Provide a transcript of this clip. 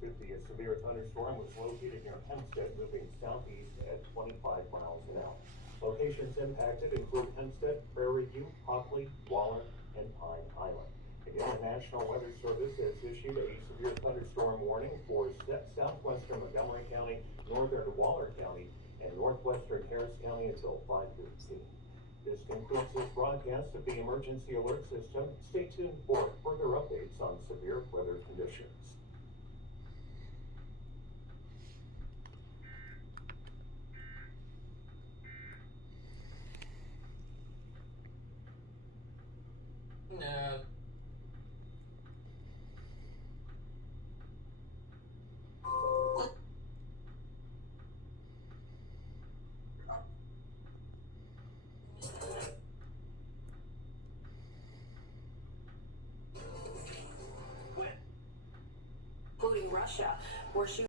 The severe thunderstorm was located near Hempstead, moving southeast at 25 miles an hour. Locations impacted include Hempstead, Prairie View, Hockley, Waller, and Pine Island. Again, the National Weather Service has issued a severe thunderstorm warning for southwestern Montgomery County, northern Waller County, and northwestern Harris County until 5:15. This concludes this broadcast of the Emergency Alert System. Stay tuned for further updates on severe weather conditions. No. Including Russia, where she